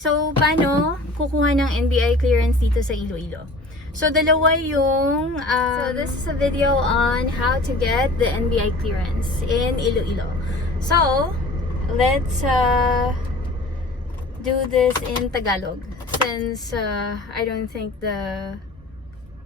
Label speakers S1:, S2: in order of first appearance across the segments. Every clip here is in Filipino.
S1: So, paano kukuha ng NBI clearance dito sa Iloilo? So, dalawa yung... um, so, this is a video on how to get the NBI clearance in Iloilo. So, let's uh, do this in Tagalog. Since uh, I don't think the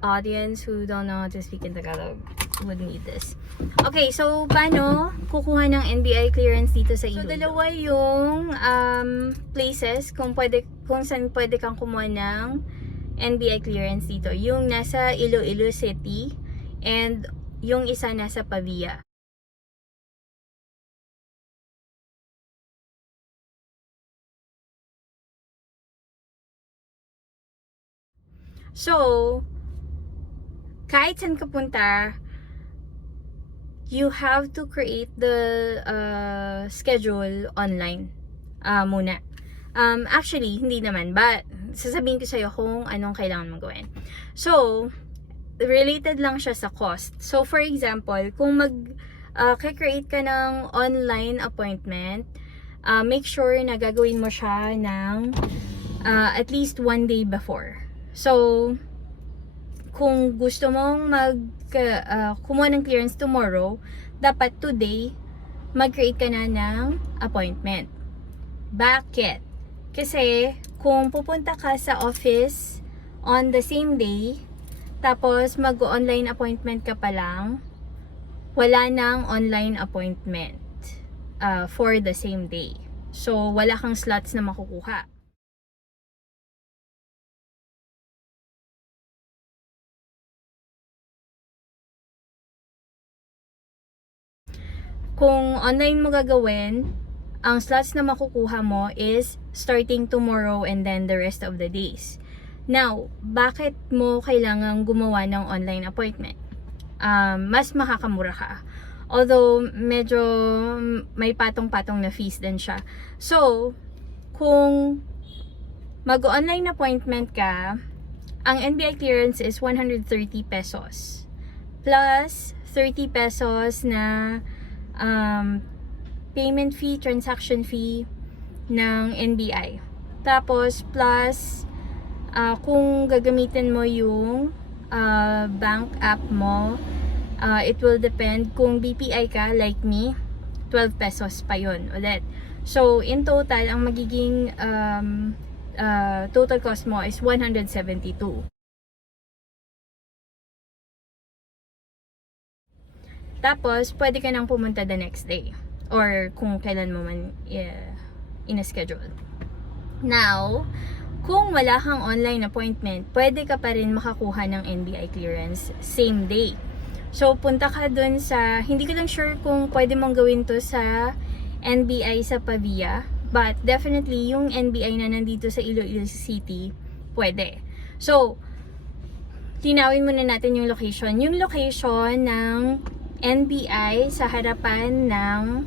S1: audience who don't know how to speak in Tagalog would need this. Okay, so paano kukuha ng NBI clearance dito sa Iloilo? So, dalawa yung um, places kung pwede kung saan pwede kang kumuha ng NBI clearance dito. Yung nasa Iloilo City and yung isa nasa Pavia. So, kahit saan ka punta, you have to create the uh, schedule online uh, muna. Um, actually, hindi naman. But, sasabihin ko sa'yo kung anong kailangan mong gawin. So, related lang siya sa cost. So, for example, kung mag uh, create ka ng online appointment, uh, make sure na gagawin mo siya ng uh, at least one day before. So, kung gusto mong mag uh, kumuha ng clearance tomorrow, dapat today mag-create ka na ng appointment. Bakit? Kasi kung pupunta ka sa office on the same day, tapos mag-online appointment ka pa lang, wala nang online appointment uh, for the same day. So, wala kang slots na makukuha. Kung online mo gagawin, ang slots na makukuha mo is starting tomorrow and then the rest of the days. Now, bakit mo kailangan gumawa ng online appointment? Um, mas makakamura ka. Although, medyo may patong-patong na fees din siya. So, kung mag-online appointment ka, ang NBI clearance is 130 pesos. Plus, 30 pesos na um, payment fee, transaction fee ng NBI. Tapos, plus, uh, kung gagamitin mo yung uh, bank app mo, uh, it will depend kung BPI ka, like me, 12 pesos pa yon ulit. So, in total, ang magiging um, uh, total cost mo is 172. Tapos, pwede ka nang pumunta the next day. Or kung kailan mo man uh, in-schedule. Now, kung wala kang online appointment, pwede ka pa rin makakuha ng NBI clearance same day. So, punta ka dun sa, hindi ko lang sure kung pwede mong gawin to sa NBI sa Pavia. But, definitely, yung NBI na nandito sa Iloilo City, pwede. So, tinawin muna natin yung location. Yung location ng NBI sa harapan ng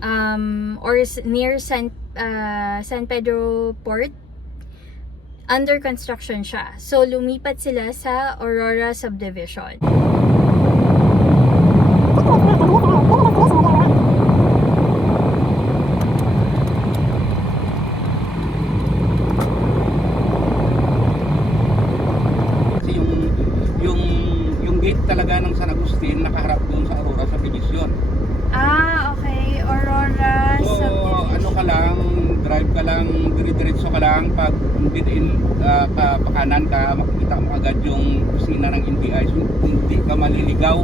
S1: um, or near San, uh, San Pedro Port under construction siya. So, lumipat sila sa Aurora Subdivision.
S2: Kasi yung yung yung gate talaga ng San Agustin nakaharap doon sa Aurora sa Division.
S1: Ah, okay. Aurora
S2: So ano ka lang, drive ka lang, dire-diretso ka lang pag bitin uh, ka pakanan ka, makikita mo agad yung kusina ng NBI. So hindi ka maliligaw.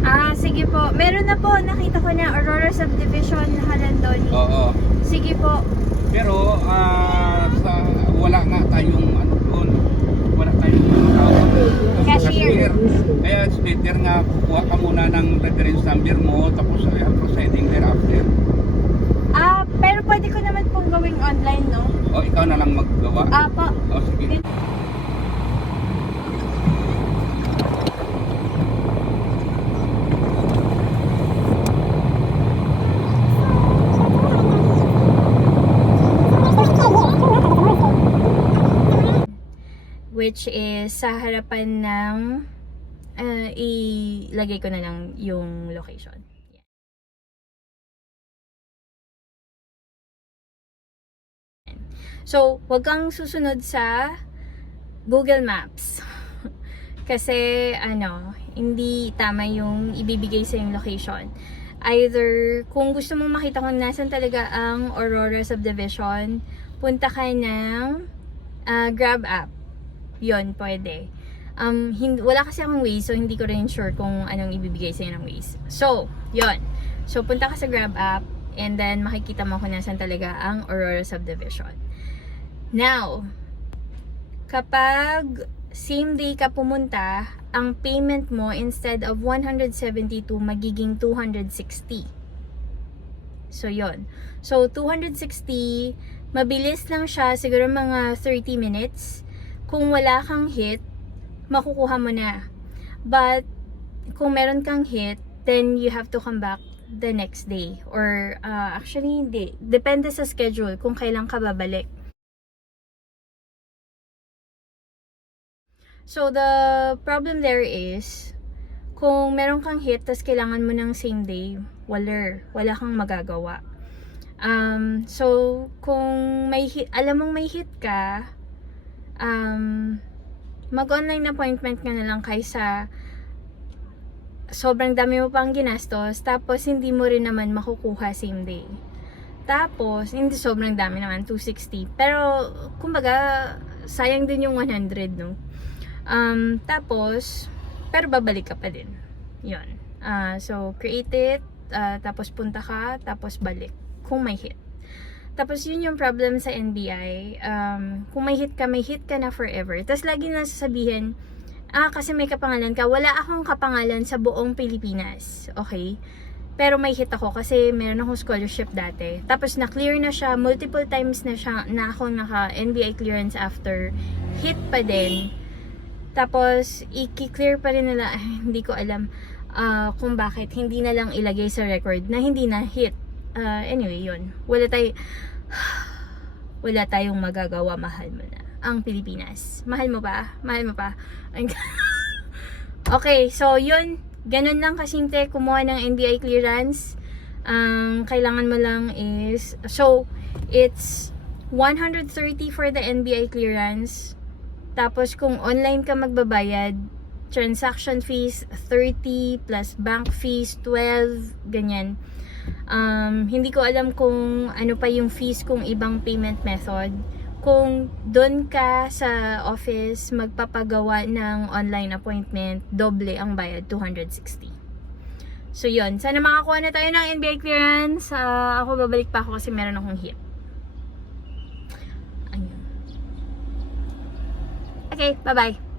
S1: Ah, sige po. Meron na po. Nakita ko na Aurora Subdivision, Halandoni.
S2: Oo.
S1: Sige po.
S2: Pero ah, sa wala nga tayong ano doon. Wala tayong ano tawag doon.
S1: Cashier.
S2: Kaya it's better nga kukuha ka muna ng reference number tapos uh, proceeding thereafter.
S1: Ah, pero pwede ko naman pong gawing online, no?
S2: O ikaw na lang maggawa.
S1: Ah, po.
S2: O sige.
S1: which is sa harapan ng uh, ilagay ko na lang yung location. So, wag kang susunod sa Google Maps. Kasi, ano, hindi tama yung ibibigay sa yung location. Either, kung gusto mong makita kung nasan talaga ang Aurora Subdivision, punta ka ng ah, Grab app. Yon pwede. Um, hin- wala kasi akong Waze, so hindi ko rin sure kung anong ibibigay sa'yo ng Waze. So, yon So, punta ka sa Grab app, and then makikita mo kung nasan talaga ang Aurora Subdivision. Now, kapag same day ka pumunta, ang payment mo instead of 172 magiging 260. So, yon. So, 260, mabilis lang siya, siguro mga 30 minutes. Kung wala kang hit, makukuha mo na. But, kung meron kang hit, then you have to come back the next day. Or, uh, actually, hindi. Depende sa schedule kung kailan ka babalik. So, the problem there is, kung meron kang hit, tas kailangan mo ng same day, wala, wala kang magagawa. Um, so, kung may hit, alam mong may hit ka, um, mag-online appointment ka na lang kaysa sobrang dami mo pang ginastos, tapos hindi mo rin naman makukuha same day. Tapos, hindi sobrang dami naman, 260. Pero, kumbaga, sayang din yung 100, no? Um, tapos, pero babalik ka pa din. Yun. Ah, so, create it, ah, tapos punta ka, tapos balik. Kung may hit. Tapos, yun yung problem sa NBI. Um, kung may hit ka, may hit ka na forever. Tapos, lagi na sasabihin, ah, kasi may kapangalan ka. Wala akong kapangalan sa buong Pilipinas. Okay? Pero may hit ako kasi meron akong scholarship dati. Tapos na-clear na siya, multiple times na siya na ako naka NBI clearance after. Hit pa din. Tapos, i-clear pa rin nila, ay, hindi ko alam ah, kung bakit hindi na lang ilagay sa record na hindi na hit. Ah, anyway, yun. Wala tayo, wala tayong magagawa, mahal mo na. Ang Pilipinas. Mahal mo pa? Mahal mo pa? Ay, okay, so yun. Ganun lang kasimple kumuha ng NBI clearance. Ang kailangan mo lang is, so, it's 130 for the NBI clearance. Tapos kung online ka magbabayad, transaction fees 30 plus bank fees 12, ganyan. Um, hindi ko alam kung ano pa yung fees kung ibang payment method. Kung doon ka sa office magpapagawa ng online appointment, doble ang bayad, 260. So yun, sana makakuha na tayo ng NBI clearance. Ah, ako babalik pa ako kasi meron akong hit. Okay, bye-bye.